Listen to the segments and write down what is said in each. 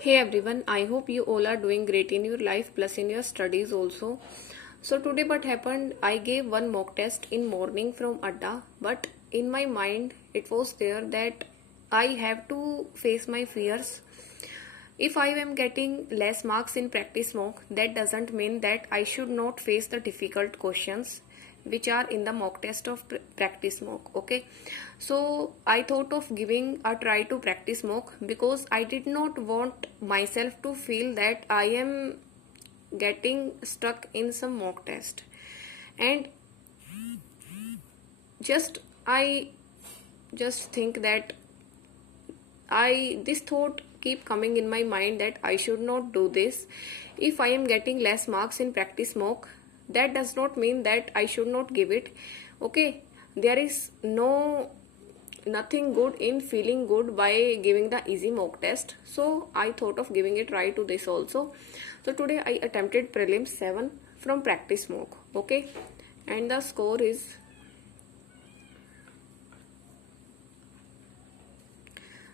Hey everyone, I hope you all are doing great in your life plus in your studies also. So today what happened, I gave one mock test in morning from Adda, but in my mind it was there that I have to face my fears. If I am getting less marks in practice mock, that doesn't mean that I should not face the difficult questions which are in the mock test of practice mock. Okay, so I thought of giving a try to practice mock because I did not want myself to feel that I am getting stuck in some mock test. And just I just think that this thought keep coming in my mind that I should not do this. If I am getting less marks in practice mock, that does not mean that I should not give it. Okay, there is nothing good in feeling good by giving the easy mock test. So I thought of giving a try to this also. So today I attempted prelims 7 from practice mock. Okay, and the score is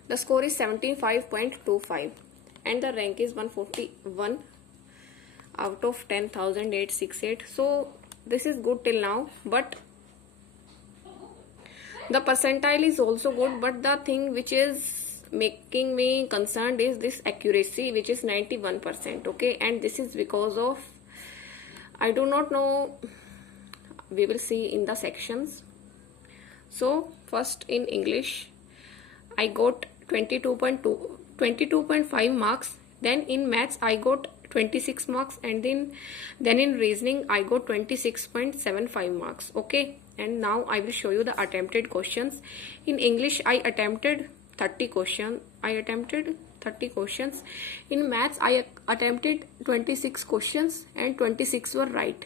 75.25 and the rank is 141 out of 10,868. So this is good till now, but the percentile is also good, but the thing which is making me concerned is this accuracy, which is 91%. Okay, and this is because of, I do not know, we will see in the sections. So first in English I got 22.5 marks. Then in maths I got 26 marks, and then in reasoning I got 26.75 marks. Okay, and now I will show you the attempted questions. In English I attempted 30 questions. In maths I attempted 26 questions and 26 were right.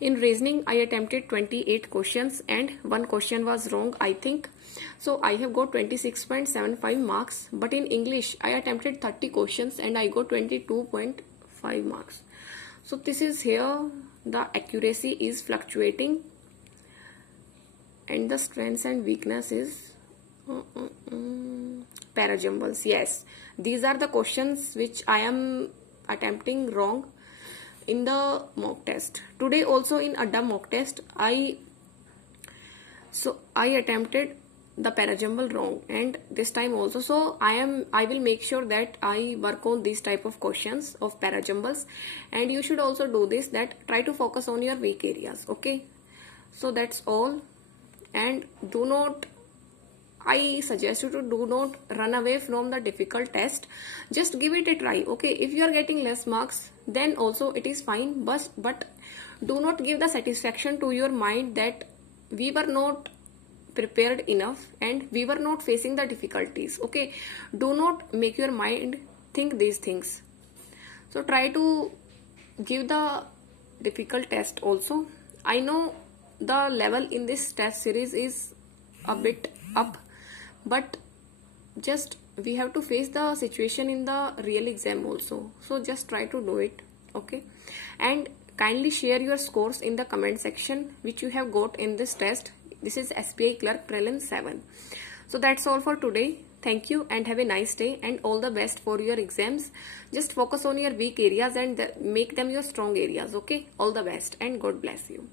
In reasoning I attempted 28 questions and one question was wrong, I think. So I have got 26.75 marks. But in English I attempted 30 questions and I got 22.5 marks. So this is here the accuracy is fluctuating, and the strengths and weakness is parajumbles. Yes, these are the questions which I am attempting wrong in the mock test. Today also in Adda mock test I attempted the parajumble wrong, and this time also. So I will make sure that I work on these type of questions of parajumbles, and you should also do this, that try to focus on your weak areas. Okay, so that's all. And do not, I suggest you to do not run away from the difficult test. Just give it a try. Okay, if you are getting less marks, then also it is fine, but do not give the satisfaction to your mind that we were not prepared enough and we were not facing the difficulties. Okay, do not make your mind think these things. So try to give the difficult test also. I know the level in this test series is a bit up, but just we have to face the situation in the real exam also. So just try to do it. Okay, and kindly share your scores in the comment section which you have got in this test. This is SBI Clerk Prelim 7. So that's all for today. Thank you and have a nice day, and all the best for your exams. Just focus on your weak areas and make them your strong areas. Okay, all the best and God bless you.